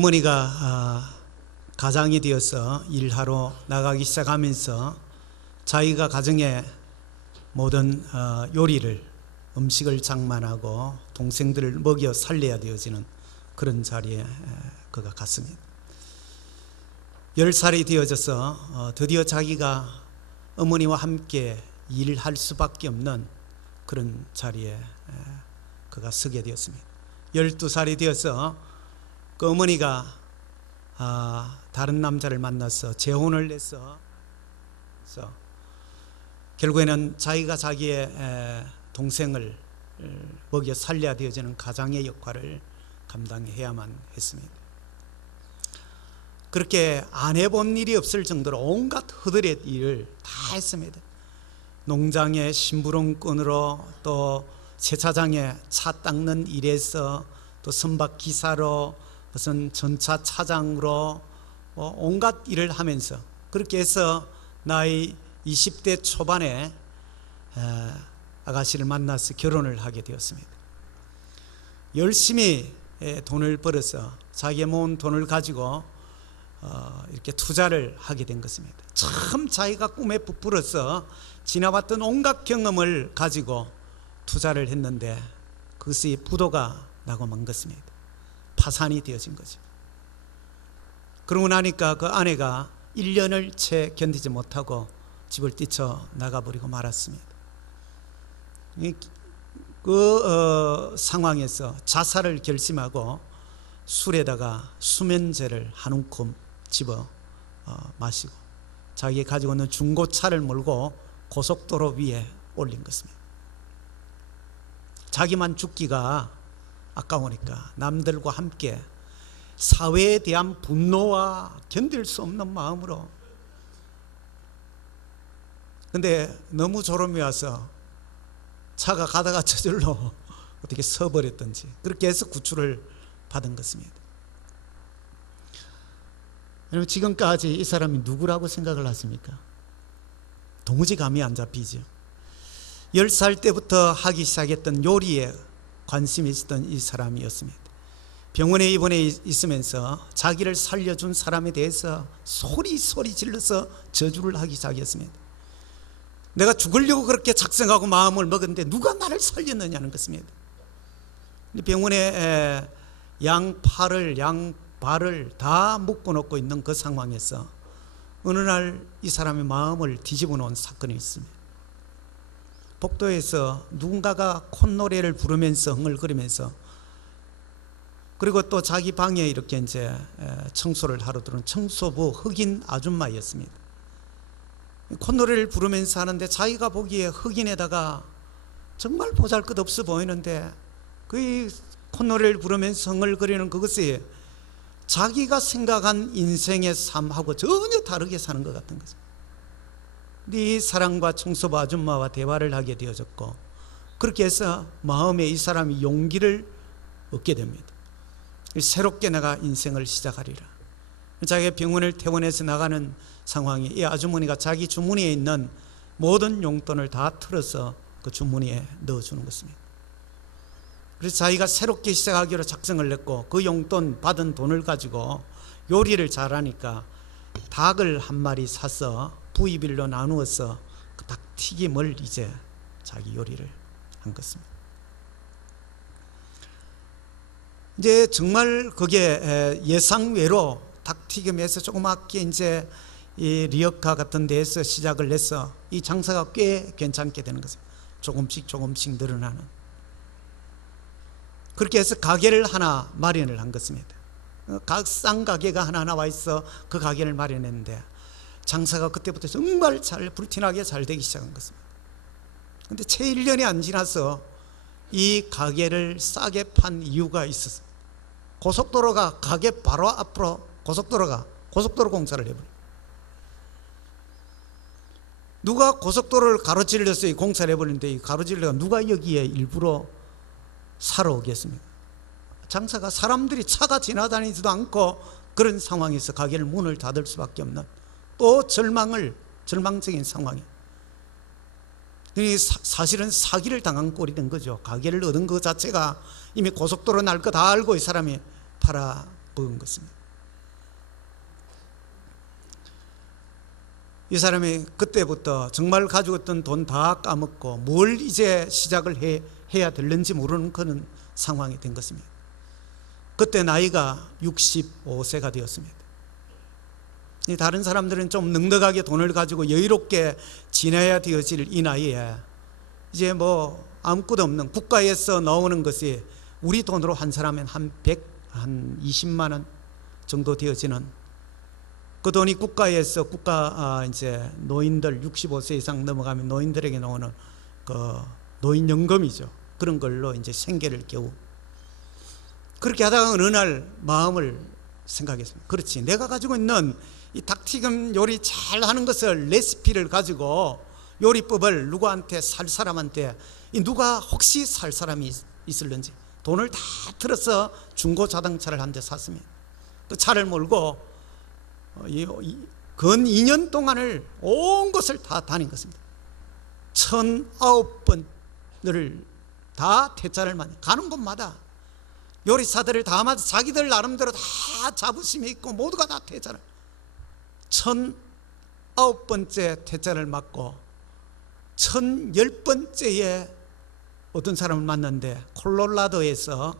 어머니가 가장이 되어서 일하러 나가기 시작하면서 자기가 가정의 모든 요리를, 음식을 장만하고 동생들을 먹여 살려야 되어지는 그런 자리에 그가 갔습니다. 10살이 되어져서 드디어 자기가 어머니와 함께 일할 수밖에 없는 그런 자리에 그가 서게 되었습니다. 12살이 되어서 그 어머니가 다른 남자를 만나서 재혼을 해서 결국에는 자기가 자기의 동생을 먹여 살려야 되어지는 가장의 역할을 감당해야만 했습니다. 그렇게 안 해본 일이 없을 정도로 온갖 허드렛 일을 다 했습니다. 농장의 심부름꾼으로, 또 세차장에 차 닦는 일에서, 또 선박 기사로, 무슨 전차 차장으로 온갖 일을 하면서 그렇게 해서 나이 20대 초반에 아가씨를 만나서 결혼을 하게 되었습니다. 열심히 돈을 벌어서 자기의 모은 돈을 가지고 이렇게 투자를 하게 된 것입니다. 참 자기가 꿈에 부풀어서 지나왔던 온갖 경험을 가지고 투자를 했는데 그것이 부도가 나고 만 것입니다. 파산이 되어진 거죠. 그러고 나니까 그 아내가 1년을 채 견디지 못하고 집을 뛰쳐나가버리고 말았습니다. 그 상황에서 자살을 결심하고 술에다가 수면제를 한 움큼 집어 마시고 자기가 가지고 있는 중고차를 몰고 고속도로 위에 올린 것입니다. 자기만 죽기가 아까우니까 남들과 함께 사회에 대한 분노와 견딜 수 없는 마음으로, 근데 너무 졸음이 와서 차가 가다가 저절로 어떻게 서버렸던지 그렇게 해서 구출을 받은 것입니다. 여러분, 지금까지 이 사람이 누구라고 생각을 하십니까? 도무지 감이 안 잡히죠. 10살 때부터 하기 시작했던 요리에 관심이 있었던 이 사람이었습니다. 병원에 입원해 있으면서 자기를 살려준 사람에 대해서 소리 질러서 저주를 하기 시작했습니다. 내가 죽으려고 그렇게 작정하고 마음을 먹었는데 누가 나를 살렸느냐는 것입니다. 병원에 양팔을 양발을 다 묶어놓고 있는 그 상황에서 어느 날 이 사람의 마음을 뒤집어 놓은 사건이 있습니다. 복도에서 누군가가 콧노래를 부르면서 흥얼거리면서, 그리고 또 자기 방에 이렇게 이제 청소를 하러 들어온 청소부 흑인 아줌마였습니다. 콧노래를 부르면서 하는데 자기가 보기에 흑인에다가 정말 보잘것없어 보이는데 그 콧노래를 부르면서 흥얼거리는 그것이 자기가 생각한 인생의 삶하고 전혀 다르게 사는 것 같은 거죠. 이 사람과 청소부 아줌마와 대화를 하게 되어졌고, 그렇게 해서 마음에 이 사람이 용기를 얻게 됩니다. 새롭게 내가 인생을 시작하리라. 자기가 병원을 퇴원해서 나가는 상황에 이 아주머니가 자기 주머니에 있는 모든 용돈을 다 틀어서 그 주머니에 넣어주는 것입니다. 그래서 자기가 새롭게 시작하기로 작정을 했고, 그 용돈 받은 돈을 가지고 요리를 잘하니까 닭을 한 마리 사서 부위별로 나누어서 그 닭튀김을 이제 자기 요리를 한 것입니다. 이제 정말 그게 예상외로 닭튀김에서 조그맣게 이제 이 리어카 같은 데에서 시작을 해서 이 장사가 꽤 괜찮게 되는 것입니다. 조금씩 늘어나는. 그렇게 해서 가게를 하나 마련을 한 것입니다. 싼 가게가 하나 나와 있어 그 가게를 마련했는데 장사가 그때부터 정말 불티나게 잘 되기 시작한 것입니다. 그런데 채 1년이 안 지나서 이 가게를 싸게 판 이유가 있었어요. 고속도로가 가게 바로 앞으로 고속도로 공사를 해버려요. 누가 고속도로를 가로질러서 공사를 해버리는데 이 가로질러가 누가 여기에 일부러 사러 오겠습니까? 장사가, 사람들이 차가 지나다니지도 않고 그런 상황에서 가게를 문을 닫을 수밖에 없는 또 절망적인 상황이에요. 사실은 사기를 당한 꼴이 된 거죠. 가게를 얻은 것 자체가 이미 고속도로 날 거 다 알고 이 사람이 팔아 먹은 것입니다. 이 사람이 그때부터 정말 가지고 있던 돈 다 까먹고 뭘 이제 시작을 해야 될는지 모르는 그런 상황이 된 것입니다. 그때 나이가 65세가 되었습니다. 다른 사람들은 좀 넉넉하게 돈을 가지고 여유롭게 지내야 되어질 이 나이에 이제 뭐 아무것도 없는, 국가에서 나오는 것이 우리 돈으로 한 사람은 한 20만 원 정도 되어지는, 그 돈이 국가에서 이제 노인들 65세 이상 넘어가면 노인들에게 나오는 그 노인연금이죠. 그런 걸로 이제 생계를 겨우. 그렇게 하다가 어느 날 마음을 생각했습니다. 그렇지, 내가 가지고 있는 이 닭튀김 요리 잘 하는 것을, 레시피를 가지고 요리법을 누구한테 살 사람한테, 누가 혹시 살 사람이 있을는지 돈을 다 들어서 중고 자동차를 한 대 샀습니다. 그 차를 몰고 근 2년 동안을 온 곳을 다 다닌 것입니다. 1009번을 다 퇴짜를 많이, 가는 곳마다 요리사들을 다 맞아 자기들 나름대로 다 자부심이 있고 모두가 다 퇴짜를, 1009번째 퇴짜를 맞고 1010번째에 어떤 사람을 만났는데, 콜로라도에서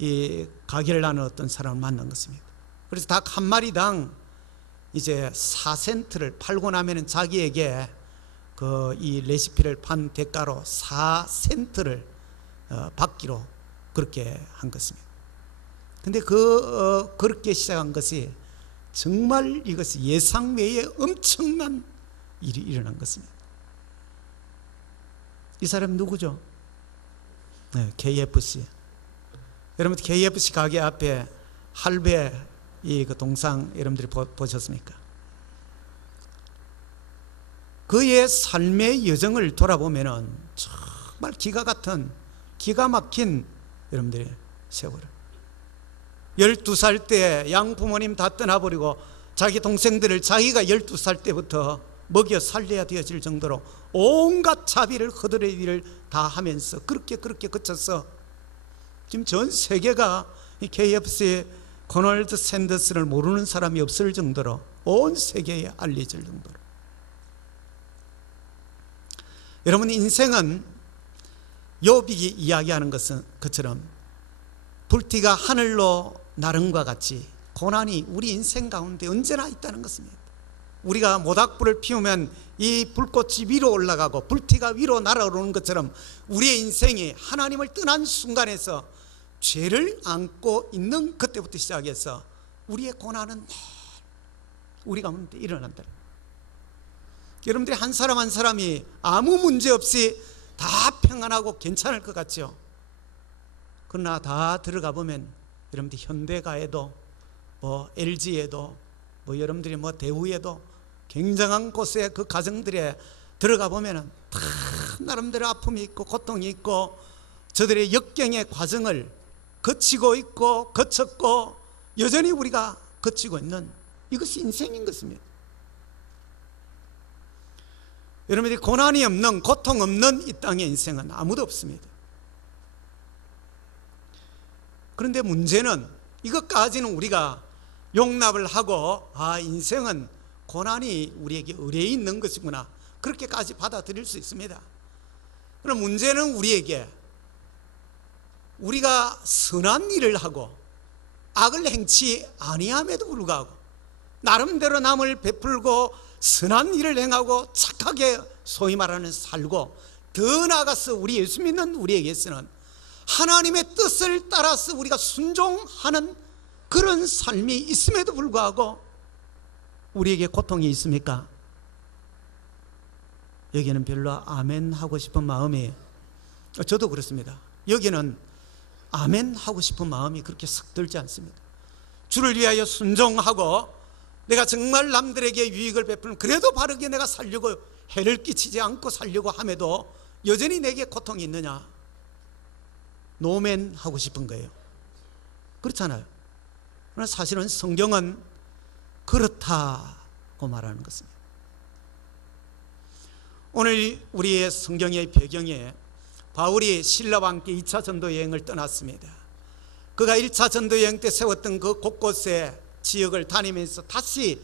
이 가게를 하는 어떤 사람을 만난 것입니다. 그래서 닭 한 마리당 이제 4센트를 팔고 나면은 자기에게 이 레시피를 판 대가로 4센트를 받기로 그렇게 한 것입니다. 근데 그렇게 시작한 것이 정말 이것이 예상 외에 엄청난 일이 일어난 것입니다. 이 사람 누구죠? 네, KFC. 여러분 KFC 가게 앞에 할배 그 동상 여러분들이 보셨습니까? 그의 삶의 여정을 돌아보면은 정말 기가 막힌 여러분들의 세월을, 12살 때 양부모님 다 떠나버리고 자기 동생들을 자기가 12살 때부터 먹여 살려야 되어질 정도로 온갖 자비를 허드레디를 다 하면서 그렇게 거쳐서 지금 전 세계가 이 KFC 코널드 샌더스를 모르는 사람이 없을 정도로 온 세계에 알려질 정도로. 여러분, 인생은 욥이 이야기하는 것처럼 불티가 하늘로 나름과 같이 고난이 우리 인생 가운데 언제나 있다는 것입니다. 우리가 모닥불을 피우면 이 불꽃이 위로 올라가고 불티가 위로 날아오르는 것처럼 우리의 인생이 하나님을 떠난 순간에서 죄를 안고 있는 그때부터 시작해서 우리의 고난은 우리 가운데 일어난다. 여러분들이 한 사람 한 사람이 아무 문제 없이 다 평안하고 괜찮을 것 같죠? 그러나 다 들어가 보면 여러분들 현대가에도 뭐 LG에도 뭐 여러분들이 뭐 대우에도 굉장한 곳에 그 가정들에 들어가 보면은 다 나름대로 아픔이 있고 고통이 있고 저들의 역경의 과정을 거치고 있고 거쳤고 여전히 우리가 거치고 있는 이것이 인생인 것입니다. 여러분들이 고난이 없는, 고통 없는 이 땅의 인생은 아무도 없습니다. 그런데 문제는 이것까지는 우리가 용납을 하고 인생은 고난이 우리에게 의뢰에 있는 것이구나, 그렇게까지 받아들일 수 있습니다. 그럼 문제는 우리가 선한 일을 하고 악을 행치 아니함에도 불구하고 나름대로 남을 베풀고 선한 일을 행하고 착하게 소위 말하는 살고, 더 나아가서 우리 예수 믿는 우리에게서는 하나님의 뜻을 따라서 우리가 순종하는 그런 삶이 있음에도 불구하고 우리에게 고통이 있습니까? 여기는 별로 아멘 하고 싶은 마음이, 저도 그렇습니다. 여기는 아멘 하고 싶은 마음이 그렇게 썩 들지 않습니다. 주를 위하여 순종하고 내가 정말 남들에게 유익을 베푸는, 그래도 바르게 내가 살려고 해를 끼치지 않고 살려고 함에도 여전히 내게 고통이 있느냐? 노멘 하고 싶은 거예요. 그렇잖아요. 그러나 사실은 성경은 그렇다고 말하는 것입니다. 오늘 우리의 성경의 배경에 바울이 신라와 함께 2차 전도 여행을 떠났습니다. 그가 1차 전도여행 때 세웠던 그 곳곳의 지역을 다니면서 다시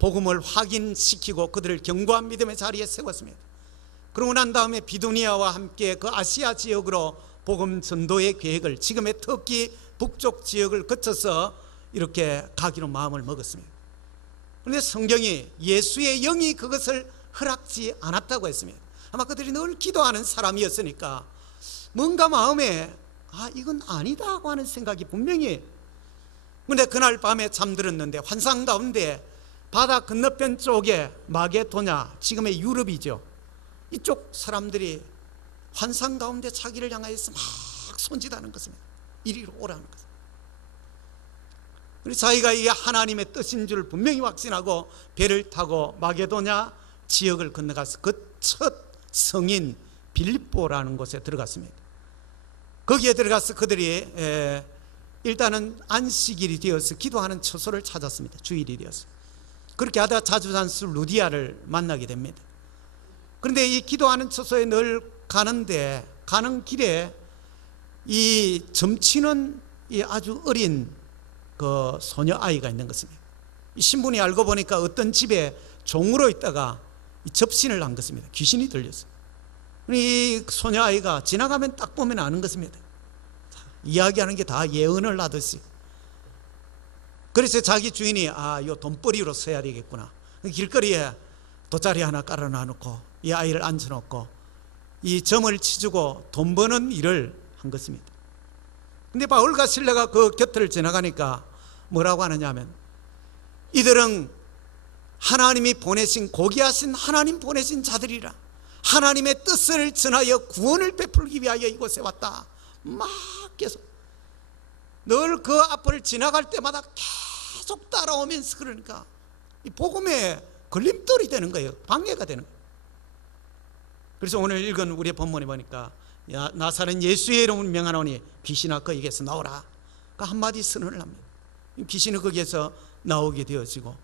복음을 확인시키고 그들을 견고한 믿음의 자리에 세웠습니다. 그러고 난 다음에 비두니아와 함께 그 아시아 지역으로 복음 전도의 계획을, 지금의 터키 북쪽 지역을 거쳐서 이렇게 가기로 마음을 먹었습니다. 그런데 성경이 예수의 영이 그것을 허락지 않았다고 했습니다. 아마 그들이 늘 기도하는 사람이었으니까 뭔가 마음에 이건 아니다 하는 생각이 분명히. 그런데 그날 밤에 잠들었는데 환상 가운데 바다 건너편 쪽에 마게도냐, 지금의 유럽이죠, 이쪽 사람들이 환상 가운데 자기를 향하여서 막 손짓하는 것입니다. 이리로 오라는 것입니다. 그래서 자기가 이게 하나님의 뜻인 줄 분명히 확신하고 배를 타고 마게도냐 지역을 건너가서 그 첫 성인 빌립보라는 곳에 들어갔습니다. 거기에 들어가서 그들이 일단은 안식일이 되어서 기도하는 처소를 찾았습니다. 주일이 되어서. 그렇게 하다 자주산수 루디아를 만나게 됩니다. 그런데 이 기도하는 처소에 늘 가는데 가는 길에 이 점치는 이 아주 어린 그 소녀 아이가 있는 것입니다. 이 신분이 알고 보니까 어떤 집에 종으로 있다가 이 접신을 한 것입니다. 귀신이 들렸어요. 이 소녀 아이가 지나가면 딱 보면 아는 것입니다. 이야기하는 게 다 예언을 하듯이. 그래서 자기 주인이 이 돈벌이로 써야 되겠구나. 길거리에 돗자리 하나 깔아놔놓고 이 아이를 앉혀놓고 이 점을 치주고 돈 버는 일을 한 것입니다. 근데 바울과 실라가 그 곁을 지나가니까 뭐라고 하느냐면, 이들은 하나님이 보내신, 고귀하신 하나님 보내신 자들이라, 하나님의 뜻을 전하여 구원을 베풀기 위하여 이곳에 왔다. 막 계속 늘 그 앞을 지나갈 때마다 계속 따라오면서, 그러니까 이 복음에 걸림돌이 되는 거예요. 방해가 되는 거예요. 그래서 오늘 읽은 우리의 본문에 보니까 나사렛 예수의 이름을 명하노니 귀신아 거기에서 나오라. 그 한마디 선언을 합니다. 귀신이 거기에서 나오게 되어지고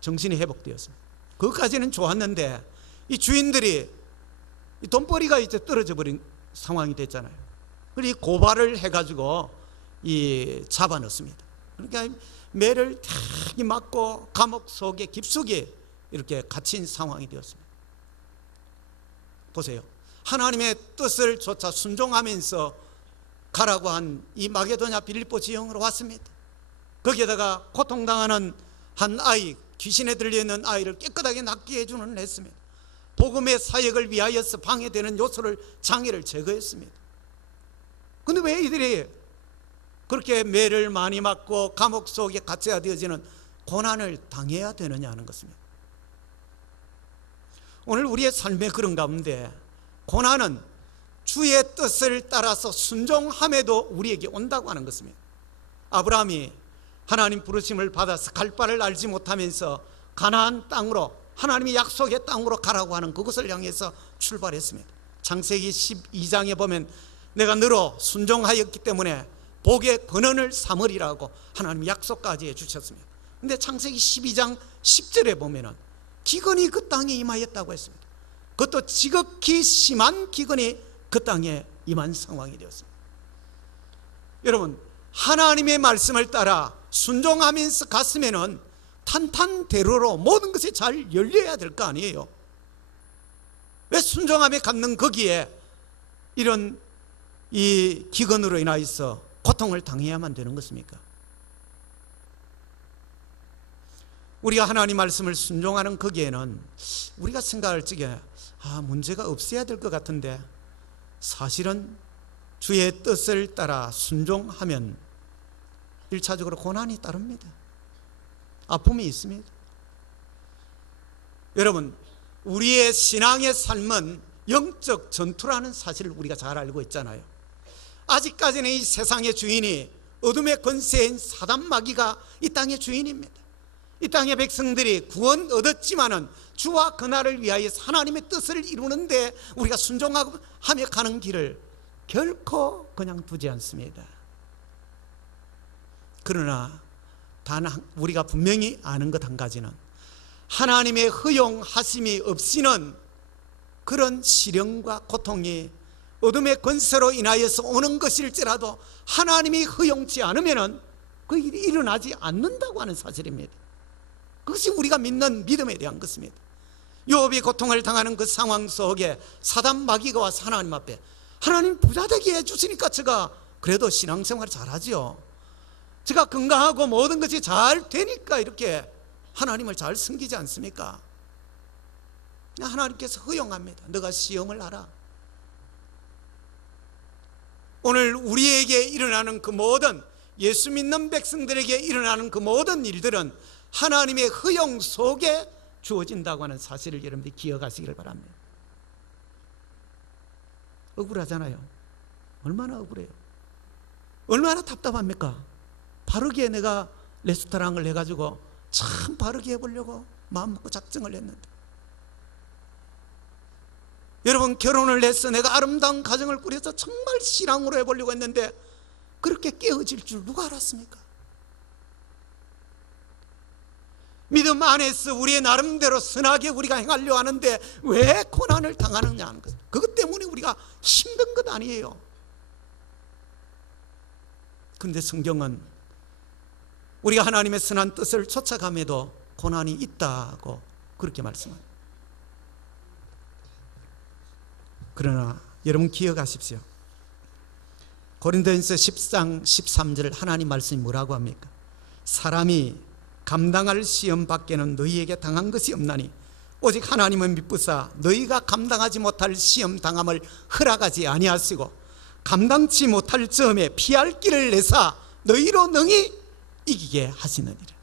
정신이 회복되었습니다. 그것까지는 좋았는데 이 주인들이 이 돈벌이가 이제 떨어져 버린 상황이 됐잖아요. 그리고 고발을 해가지고 이 잡아넣습니다. 그러니까 매를 탁 맞고 감옥 속에 깊숙이 이렇게 갇힌 상황이 되었습니다. 보세요. 하나님의 뜻을 조차 순종하면서 가라고 한 이 마게도냐 빌립보 지역으로 왔습니다. 거기에다가 고통당하는 한 아이, 귀신에 들려있는 아이를 깨끗하게 낫게 해주는 했습니다. 복음의 사역을 위하여서 방해되는 요소를, 장애를 제거했습니다. 근데 왜 이들이 그렇게 매를 많이 맞고 감옥 속에 갇혀야 되어지는 고난을 당해야 되느냐 하는 것입니다. 오늘 우리의 삶의 그런 가운데 고난은 주의 뜻을 따라서 순종함에도 우리에게 온다고 하는 것입니다. 아브라함이 하나님 부르심을 받아서 갈 바를 알지 못하면서 가나안 땅으로, 하나님이 약속의 땅으로 가라고 하는 그것을 향해서 출발했습니다. 창세기 12장에 보면 내가 너로 순종하였기 때문에 복의 근원을 삼으리라고 하나님 약속까지 해주셨습니다. 그런데 창세기 12장 10절에 보면은 기근이 그 땅에 임하였다고 했습니다. 그것도 지극히 심한 기근이 그 땅에 임한 상황이 되었습니다. 여러분, 하나님의 말씀을 따라 순종하면서 갔으면은 탄탄대로로 모든 것이 잘 열려야 될 거 아니에요. 왜 순종함에 갖는 거기에 이런 이 기근으로 인하여서 고통을 당해야만 되는 것입니까? 우리가 하나님 말씀을 순종하는 거기에는 우리가 생각할 적에 문제가 없어야 될 것 같은데, 사실은 주의 뜻을 따라 순종하면 1차적으로 고난이 따릅니다. 아픔이 있습니다. 여러분, 우리의 신앙의 삶은 영적 전투라는 사실을 우리가 잘 알고 있잖아요. 아직까지는 이 세상의 주인이 어둠의 권세인 사단 마귀가 이 땅의 주인입니다. 이 땅의 백성들이 구원 얻었지만은 주와 그날을 위하여 하나님의 뜻을 이루는데 우리가 순종하며 가는 길을 결코 그냥 두지 않습니다. 그러나 단 우리가 분명히 아는 것 한 가지는, 하나님의 허용하심이 없이는 그런 시련과 고통이 어둠의 권세로 인하여서 오는 것일지라도 하나님이 허용치 않으면 그 일이 일어나지 않는다고 하는 사실입니다. 그것이 우리가 믿는 믿음에 대한 것입니다. 욥이 고통을 당하는 그 상황 속에 사단 마귀가 와서 하나님 앞에, 하나님 부자되게 해주시니까 제가 그래도 신앙생활 잘하지요, 제가 건강하고 모든 것이 잘 되니까 이렇게 하나님을 잘 섬기지 않습니까? 하나님께서 허용합니다. 너가 시험을 하라. 오늘 우리에게 일어나는 그 모든, 예수 믿는 백성들에게 일어나는 그 모든 일들은 하나님의 허용 속에 주어진다고 하는 사실을 여러분들이 기억하시기를 바랍니다. 억울하잖아요. 얼마나 억울해요. 얼마나 답답합니까? 바르게 내가 레스토랑을 해가지고 참 바르게 해보려고 마음 먹고 작정을 했는데, 여러분, 결혼을 해서 내가 아름다운 가정을 꾸려서 정말 신앙으로 해보려고 했는데 그렇게 깨어질 줄 누가 알았습니까? 믿음 안에서 우리의 나름대로 선하게 우리가 행하려 하는데 왜 고난을 당하느냐 하는 것, 그것 때문에 우리가 힘든 것 아니에요. 그런데 성경은 우리가 하나님의 선한 뜻을 쫓아감에도 고난이 있다고 그렇게 말씀합니다. 그러나 여러분 기억하십시오. 고린도전서 10장 13절 하나님 말씀이 뭐라고 합니까? 사람이 감당할 시험 밖에는 너희에게 당한 것이 없나니 오직 하나님은 미쁘사 너희가 감당하지 못할 시험 당함을 허락하지 아니하시고 감당치 못할 점에 피할 길을 내사 너희로 능히 이기게 하시느니라.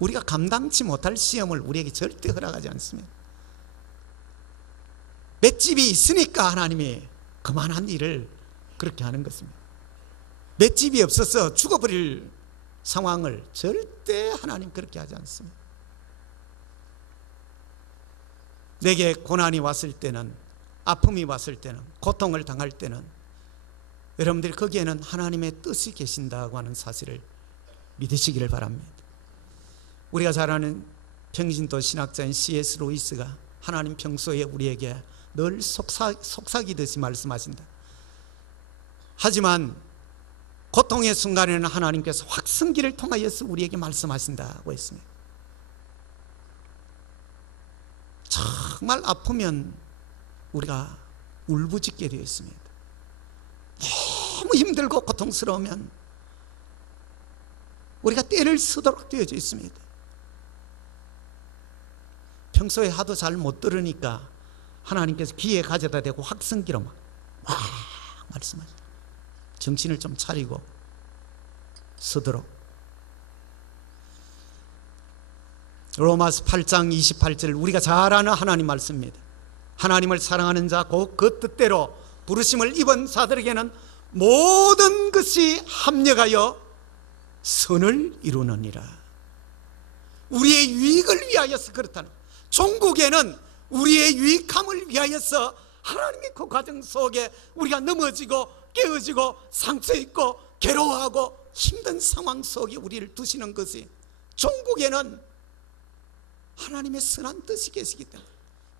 우리가 감당치 못할 시험을 우리에게 절대 허락하지 않습니다. 맷집이 있으니까 하나님이 그만한 일을 그렇게 하는 것입니다. 맷집이 없어서 죽어버릴 상황을 절대 하나님 그렇게 하지 않습니다. 내게 고난이 왔을 때는, 아픔이 왔을 때는, 고통을 당할 때는 여러분들이 거기에는 하나님의 뜻이 계신다고 하는 사실을 믿으시기를 바랍니다. 우리가 잘 아는 평신도 신학자인 C.S. 루이스가 하나님 평소에 우리에게 늘 속삭이듯이 말씀하신다. 하지만 고통의 순간에는 하나님께서 확성기를 통하여서 우리에게 말씀하신다고 했습니다. 정말 아프면 우리가 울부짖게 되어 있습니다. 너무 힘들고 고통스러우면 우리가 떼를 쓰도록 되어져 있습니다. 평소에 하도 잘 못 들으니까 하나님께서 귀에 가져다 대고 확성기로 막 말씀하시죠. 정신을 좀 차리고 서도록. 로마서 8장 28절 우리가 잘 아는 하나님 말씀입니다. 하나님을 사랑하는 자 곧 그 뜻대로 부르심을 입은 자들에게는 모든 것이 합력하여 선을 이루느니라. 우리의 유익을 위하여서 그렇다는, 종국에는 우리의 유익함을 위하여서 하나님의 그 과정 속에 우리가 넘어지고 깨어지고 상처있고 괴로워하고 힘든 상황 속에 우리를 두시는 것이, 종국에는 하나님의 선한 뜻이 계시기 때문에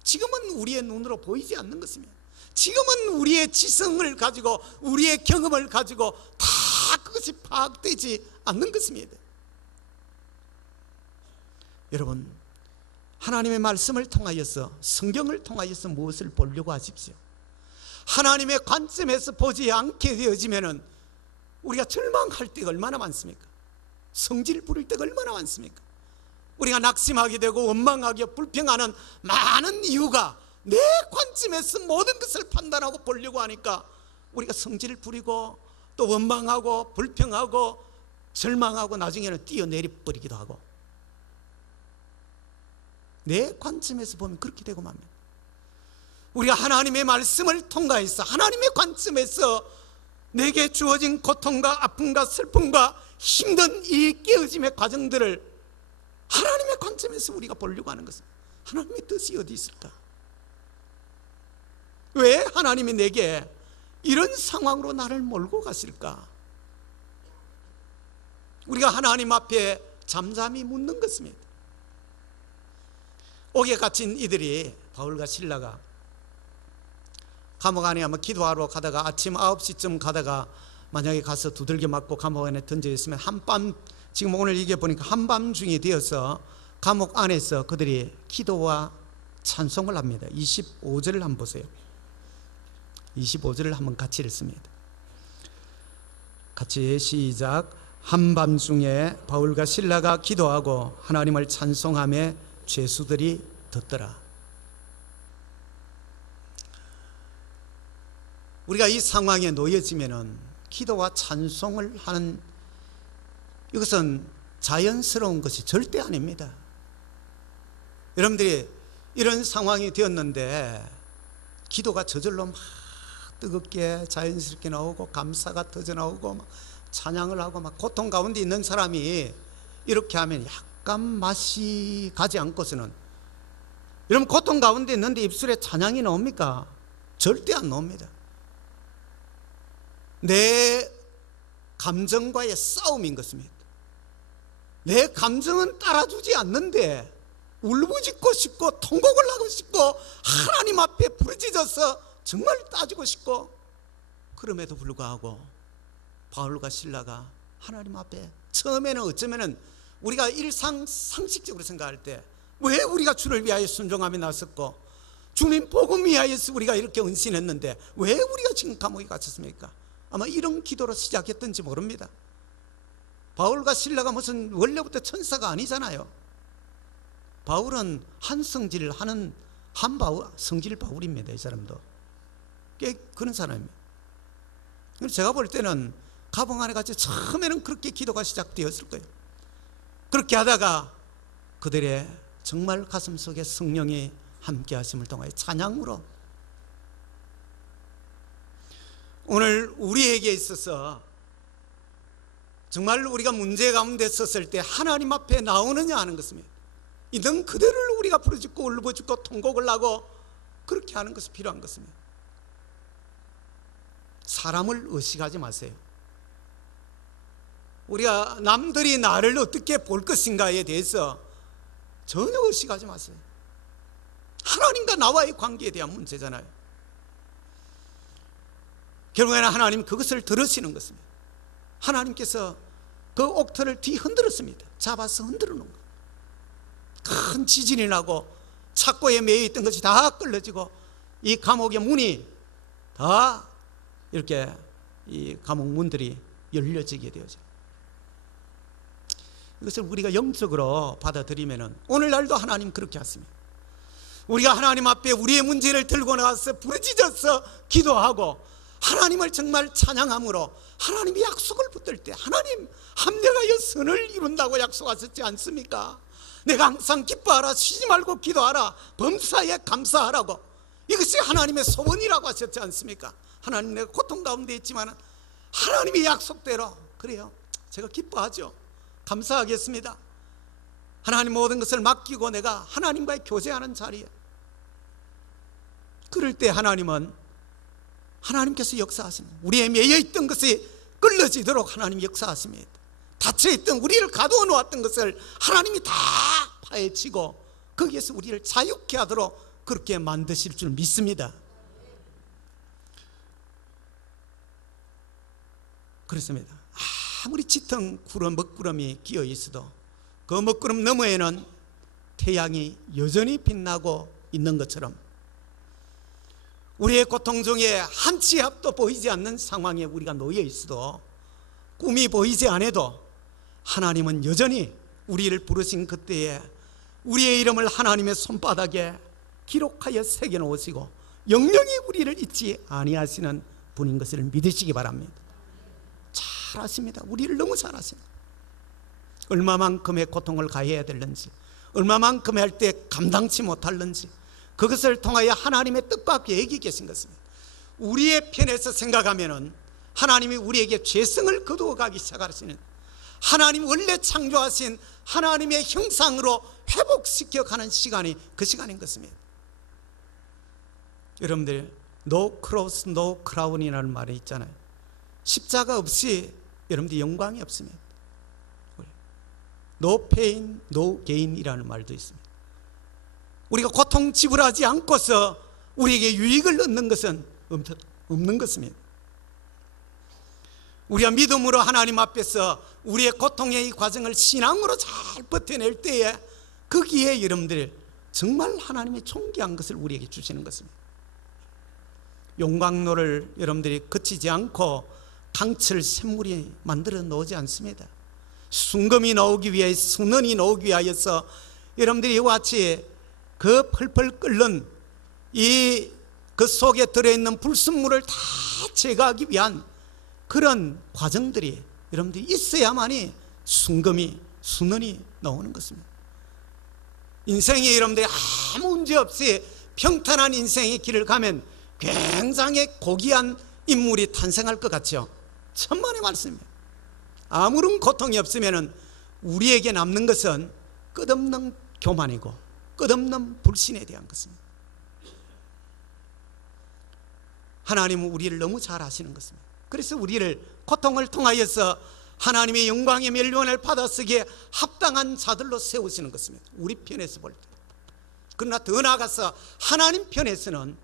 지금은 우리의 눈으로 보이지 않는 것입니다. 지금은 우리의 지성을 가지고 우리의 경험을 가지고 다 그것이 파악되지 않는 것입니다. 여러분, 하나님의 말씀을 통하여서, 성경을 통하여서 무엇을 보려고 하십시오. 하나님의 관점에서 보지 않게 되어지면 우리가 절망할 때가 얼마나 많습니까? 성질 부릴 때가 얼마나 많습니까? 우리가 낙심하게 되고 원망하게 불평하는 많은 이유가 내 관점에서 모든 것을 판단하고 보려고 하니까 우리가 성질을 부리고 또 원망하고 불평하고 절망하고 나중에는 뛰어내려 버리기도 하고, 내 관점에서 보면 그렇게 되고 맙니다. 우리가 하나님의 말씀을 통과해서 하나님의 관점에서 내게 주어진 고통과 아픔과 슬픔과 힘든 이 깨어짐의 과정들을 하나님의 관점에서 우리가 보려고 하는 것은, 하나님의 뜻이 어디 있을까? 왜 하나님이 내게 이런 상황으로 나를 몰고 가실까? 우리가 하나님 앞에 잠잠히 묻는 것입니다. 옥에 갇힌 이들이, 바울과 실라가 감옥 안에 아마 기도하러 가다가 아침 9시쯤 가다가 만약에 가서 두들겨 맞고 감옥 안에 던져 있으면 한밤, 지금 오늘 이게 보니까 한밤중이 되어서 감옥 안에서 그들이 기도와 찬송을 합니다. 25절을 한번 보세요. 25절을 한번 같이 읽습니다. 같이 시작. 한밤중에 바울과 실라가 기도하고 하나님을 찬송하며 죄수들이 듣더라. 우리가 이 상황에 놓여지면은 기도와 찬송을 하는, 이것은 자연스러운 것이 절대 아닙니다. 여러분들이 이런 상황이 되었는데 기도가 저절로 막 뜨겁게 자연스럽게 나오고 감사가 터져 나오고 막 찬양을 하고 막 고통 가운데 있는 사람이 이렇게 하면 약간 맛이 가지 않고서는, 여러분 고통 가운데 있는데 입술에 찬양이 나옵니까? 절대 안 나옵니다. 내 감정과의 싸움인 것입니다. 내 감정은 따라주지 않는데 울부짖고 싶고 통곡을 하고 싶고 하나님 앞에 부르짖어서 정말 따지고 싶고, 그럼에도 불구하고 바울과 실라가 하나님 앞에, 처음에는 어쩌면은 우리가 상식적으로 생각할 때 왜 우리가 주를 위하여 순종하며 나섰고 주님 복음 위하여서 우리가 이렇게 헌신했는데 왜 우리가 지금 감옥에 갇혔습니까? 아마 이런 기도로 시작했던지 모릅니다. 바울과 실라가 무슨 원래부터 천사가 아니잖아요. 바울은 한성질을 하는 성질 바울입니다. 이 사람도 꽤 그런 사람입니다. 제가 볼 때는 감옥 안에 갇혀 처음에는 그렇게 기도가 시작되었을 거예요. 그렇게 하다가 그들의 정말 가슴속에 성령이 함께 하심을 통하여 찬양으로, 오늘 우리에게 있어서 정말 우리가 문제 가운데 섰을 때 하나님 앞에 나오느냐 하는 것입니다. 있는 그대로 우리가 부르짖고 울부짖고 통곡을 하고 그렇게 하는 것이 필요한 것입니다. 사람을 의식하지 마세요. 우리가 남들이 나를 어떻게 볼 것인가에 대해서 전혀 의식하지 마세요. 하나님과 나와의 관계에 대한 문제잖아요. 결국에는 하나님 그것을 들으시는 것입니다. 하나님께서 그 옥터를 뒤흔들었습니다. 잡아서 흔들어 놓은 거예요. 큰 지진이 나고 착고에 매여 있던 것이 다 끌어지고 이 감옥의 문이 다 이렇게 이 감옥 문들이 열려지게 되어져. 이것을 우리가 영적으로 받아들이면은 오늘날도 하나님 그렇게 하십니다. 우리가 하나님 앞에 우리의 문제를 들고 나와서 부르짖어서 기도하고 하나님을 정말 찬양함으로 하나님이 약속을 붙들 때, 하나님 합력하여 선을 이룬다고 약속하셨지 않습니까? 내가 항상 기뻐하라, 쉬지 말고 기도하라, 범사에 감사하라고, 이것이 하나님의 소원이라고 하셨지 않습니까? 하나님, 내가 고통 가운데 있지만 하나님의 약속대로, 그래요, 제가 기뻐하죠. 감사하겠습니다. 하나님 모든 것을 맡기고 내가 하나님과의 교제하는 자리에, 그럴 때 하나님께서 역사하십니다. 우리의 매여있던 것이 끌어지도록 하나님 역사하십니다. 닫혀있던 우리를 가두어 놓았던 것을 하나님이 다 파헤치고 거기에서 우리를 자유케 하도록 그렇게 만드실 줄 믿습니다. 그렇습니다. 아무리 짙은 먹구름이 끼어 있어도 그 먹구름 너머에는 태양이 여전히 빛나고 있는 것처럼, 우리의 고통 중에 한 치 앞도 보이지 않는 상황에 우리가 놓여 있어도, 꿈이 보이지 않아도 하나님은 여전히 우리를 부르신 그때에 우리의 이름을 하나님의 손바닥에 기록하여 새겨놓으시고 영영이 우리를 잊지 아니하시는 분인 것을 믿으시기 바랍니다. 잘 아십니다. 우리를 너무 잘 아십니다. 얼마만큼의 고통을 가해야 되는지, 얼마만큼 할 때 감당치 못할는지, 그것을 통하여 하나님의 뜻과 계획이 계신 것입니다. 우리의 편에서 생각하면은 하나님이 우리에게 죄성을 거두어 가기 시작하시는, 하나님 원래 창조하신 하나님의 형상으로 회복시켜 가는 시간이 그 시간인 것입니다. 여러분들, No cross, no crown이라는 말이 있잖아요. 십자가 없이 여러분들 영광이 없습니다. No pain, no gain이라는 말도 있습니다. 우리가 고통 지불하지 않고서 우리에게 유익을 얻는 것은 없는 것입니다. 우리가 믿음으로 하나님 앞에서 우리의 고통의 이 과정을 신앙으로 잘 버텨낼 때에 거기에 여러분들 정말 하나님의 존귀한 것을 우리에게 주시는 것입니다. 용광로를 여러분들이 거치지 않고 강철 샘물이 만들어 놓지 않습니다. 순금이 나오기 위해, 순원이 나오기 위하여서 여러분들이 이와 같이 그 펄펄 끓는 그 속에 들어있는 불순물을 다 제거하기 위한 그런 과정들이 여러분들이 있어야만이 순금이, 순원이 나오는 것입니다. 인생에 여러분들이 아무 문제 없이 평탄한 인생의 길을 가면 굉장히 고귀한 인물이 탄생할 것 같죠. 천만의 말씀입니다. 아무런 고통이 없으면 우리에게 남는 것은 끝없는 교만이고 끝없는 불신에 대한 것입니다. 하나님은 우리를 너무 잘 아시는 것입니다. 그래서 우리를 고통을 통하여서 하나님의 영광의 멸류관을 받아쓰기에 합당한 자들로 세우시는 것입니다. 우리 편에서 볼 때. 그러나 더 나아가서 하나님 편에서는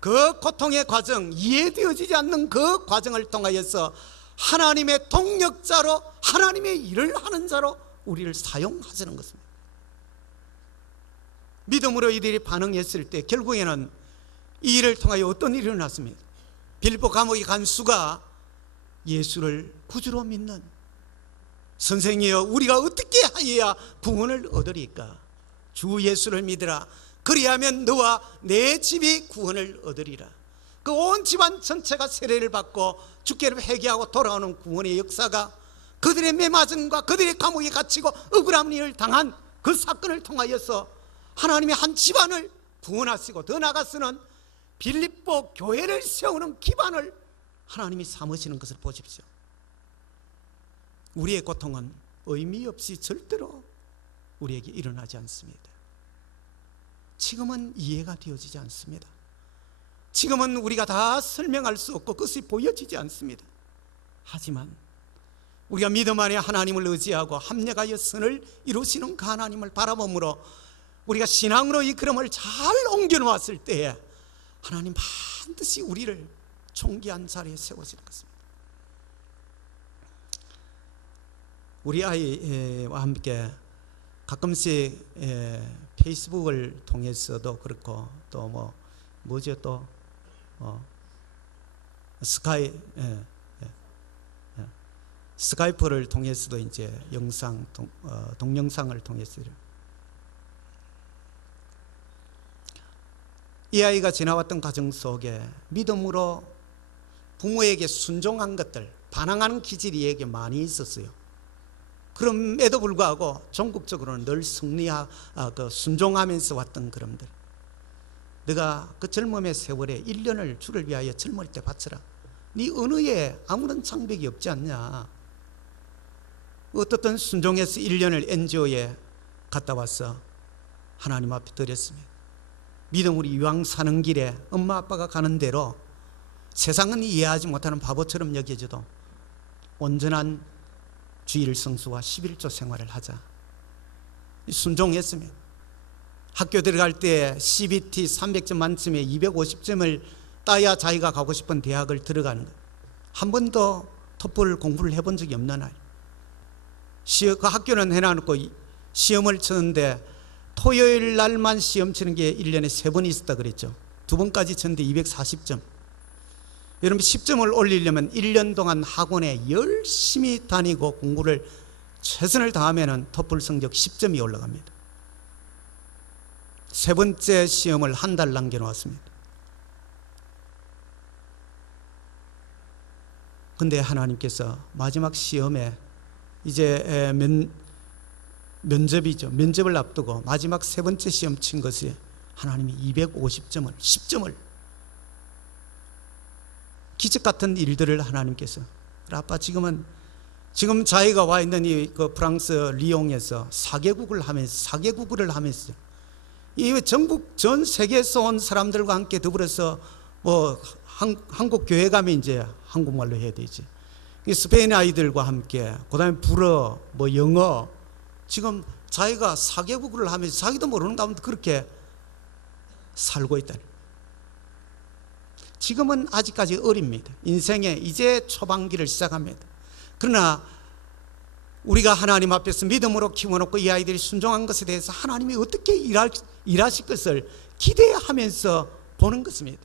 그 고통의 과정, 이해되어지지 않는 그 과정을 통하여서 하나님의 동력자로, 하나님의 일을 하는 자로 우리를 사용하시는 것입니다. 믿음으로 이들이 반응했을 때 결국에는 이 일을 통하여 어떤 일이 일어났습니다. 빌립보 감옥에 간 수가 예수를 구주로 믿는, 선생이여 우리가 어떻게 하여야 구원을 얻으리까? 주 예수를 믿으라. 그리하면 너와 내 집이 구원을 얻으리라. 그 온 집안 전체가 세례를 받고 주께를 회개하고 돌아오는 구원의 역사가, 그들의 매맞음과 그들의 감옥에 갇히고 억울한 일을 당한 그 사건을 통하여서 하나님의 한 집안을 구원하시고, 더 나아가서는 빌립보 교회를 세우는 기반을 하나님이 삼으시는 것을 보십시오. 우리의 고통은 의미 없이 절대로 우리에게 일어나지 않습니다. 지금은 이해가 되어지지 않습니다. 지금은 우리가 다 설명할 수 없고 그것이 보여지지 않습니다. 하지만 우리가 믿음 안에 하나님을 의지하고 합력하여 선을 이루시는 그 하나님을 바라보므로 우리가 신앙으로 이 걸음을 잘 옮겨놓았을 때에 하나님 반드시 우리를 존귀한 자리에 세우시는 것입니다. 우리 아이와 함께 가끔씩 페이스북을 통해서도 그렇고 또 스카이프를 통해서도 이제 영상 동영상을 통해서 이 아이가 지나왔던 과정 속에 믿음으로 부모에게 순종한 것들, 반항하는 기질이 이에게 많이 있었어요. 그럼에도 불구하고 전국적으로는 늘 순종하면서 왔던 그럼들. 네가 그 젊음의 세월에 1년을 주를 위하여 젊을 때 바쳐라. 네 언어에 아무런 장벽이 없지 않냐. 어떻든 순종해서 1년을 NGO에 갔다 와서 하나님 앞에 드렸습니다. 믿음으로 이왕 사는 길에 엄마 아빠가 가는 대로 세상은 이해하지 못하는 바보처럼 여겨져도 온전한 주일 성수와 11조 생활을 하자. 순종했습니다. 학교 들어갈 때 CBT 300점 만점에 250점을 따야 자기가 가고 싶은 대학을 들어가는 거예요. 한 번도 토플 공부를 해본 적이 없는 아이. 그 학교는 해놔놓고 시험을 치는데 토요일 날만 시험 치는 게 1년에 3번 있었다 그랬죠. 2번까지 쳤는데 240점. 여러분 10점을 올리려면 1년 동안 학원에 열심히 다니고 공부를 최선을 다하면 토플 성적 10점이 올라갑니다. 세 번째 시험을 한 달 남겨놓았습니다. 근데 하나님께서 마지막 시험에 이제 면접이죠. 면접을 앞두고 마지막 세 번째 시험 친 것이 하나님이 250점을 10점을 기적 같은 일들을 하나님께서, 아빠 지금 자기가 와 있는 그 프랑스 리옹에서 4개국을 하면서 이 전국 전 세계에서 온 사람들과 함께 더불어서 한국 교회 가면 이제 한국말로 해야 되지. 스페인 아이들과 함께 그다음에 불어 영어, 지금 자기가 4개국을 하면서 자기도 모르는 가운데 그렇게 살고 있다. 지금은 아직까지 어립니다. 인생의 이제 초반기를 시작합니다. 그러나 우리가 하나님 앞에서 믿음으로 키워놓고 이 아이들이 순종한 것에 대해서 하나님이 어떻게 일하실 것을 기대하면서 보는 것입니다.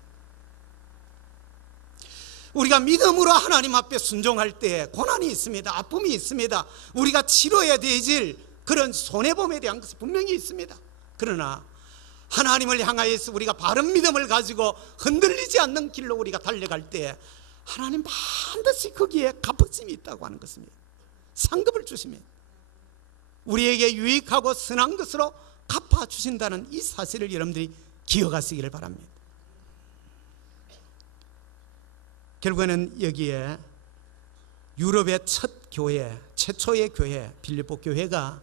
우리가 믿음으로 하나님 앞에 순종할 때 고난이 있습니다. 아픔이 있습니다. 우리가 치러야 되질 그런 손해봄에 대한 것이 분명히 있습니다. 그러나 하나님을 향하여서 우리가 바른 믿음을 가지고 흔들리지 않는 길로 우리가 달려갈 때 하나님 반드시 거기에 갚으심이 있다고 하는 것입니다. 상급을 주시면 우리에게 유익하고 선한 것으로 갚아주신다는 이 사실을 여러분들이 기억하시기를 바랍니다. 결국에는 여기에 유럽의 첫 교회, 최초의 교회, 빌립보 교회가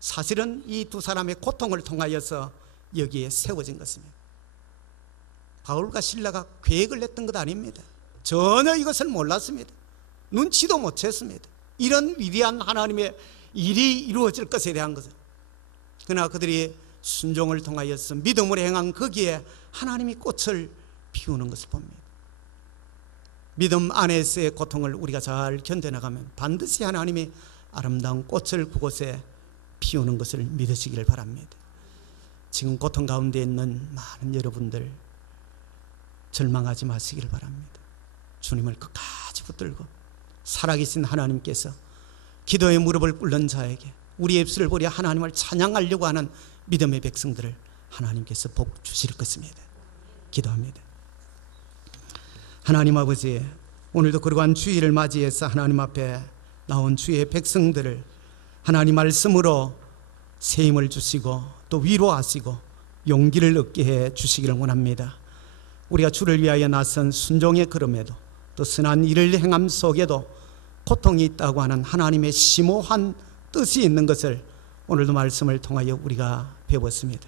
사실은 이 두 사람의 고통을 통하여서 여기에 세워진 것입니다. 바울과 실라가 계획을 냈던 것 아닙니다. 전혀 이것을 몰랐습니다. 눈치도 못 챘습니다. 이런 위대한 하나님의 일이 이루어질 것에 대한 것을. 그러나 그들이 순종을 통하여서 믿음으로 행한 거기에 하나님이 꽃을 피우는 것을 봅니다. 믿음 안에서의 고통을 우리가 잘 견뎌나가면 반드시 하나님이 아름다운 꽃을 그곳에 피우는 것을 믿으시기를 바랍니다. 지금 고통 가운데 있는 많은 여러분들 절망하지 마시기를 바랍니다. 주님을 끝까지 붙들고 살아계신 하나님께서 기도의 무릎을 꿇는 자에게 우리의 입술을 보려 하나님을 찬양하려고 하는 믿음의 백성들을 하나님께서 복 주실 것입니다. 기도합니다. 하나님 아버지, 오늘도 그러한 주일을 맞이해서 하나님 앞에 나온 주의 백성들을 하나님 말씀으로 세임을 주시고 또 위로하시고 용기를 얻게 해 주시기를 원합니다. 우리가 주를 위하여 나선 순종의 걸음에도 또 선한 일을 행함 속에도 고통이 있다고 하는 하나님의 심오한 뜻이 있는 것을 오늘도 말씀을 통하여 우리가 배웠습니다.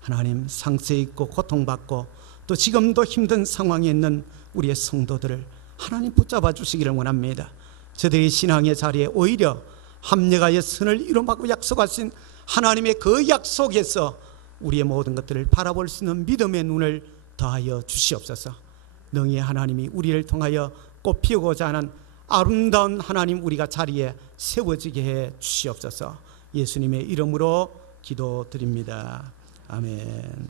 하나님, 상처 있고 고통받고 또 지금도 힘든 상황에 있는 우리의 성도들을 하나님 붙잡아 주시기를 원합니다. 저들이 신앙의 자리에 오히려 합력하여 선을 이루마고 약속하신 하나님의 그 약속에서 우리의 모든 것들을 바라볼 수 있는 믿음의 눈을 더하여 주시옵소서. 능히 하나님이 우리를 통하여 꽃피우고자 하는 아름다운 하나님 우리가 자리에 세워지게 해 주시옵소서. 예수님의 이름으로 기도드립니다. 아멘.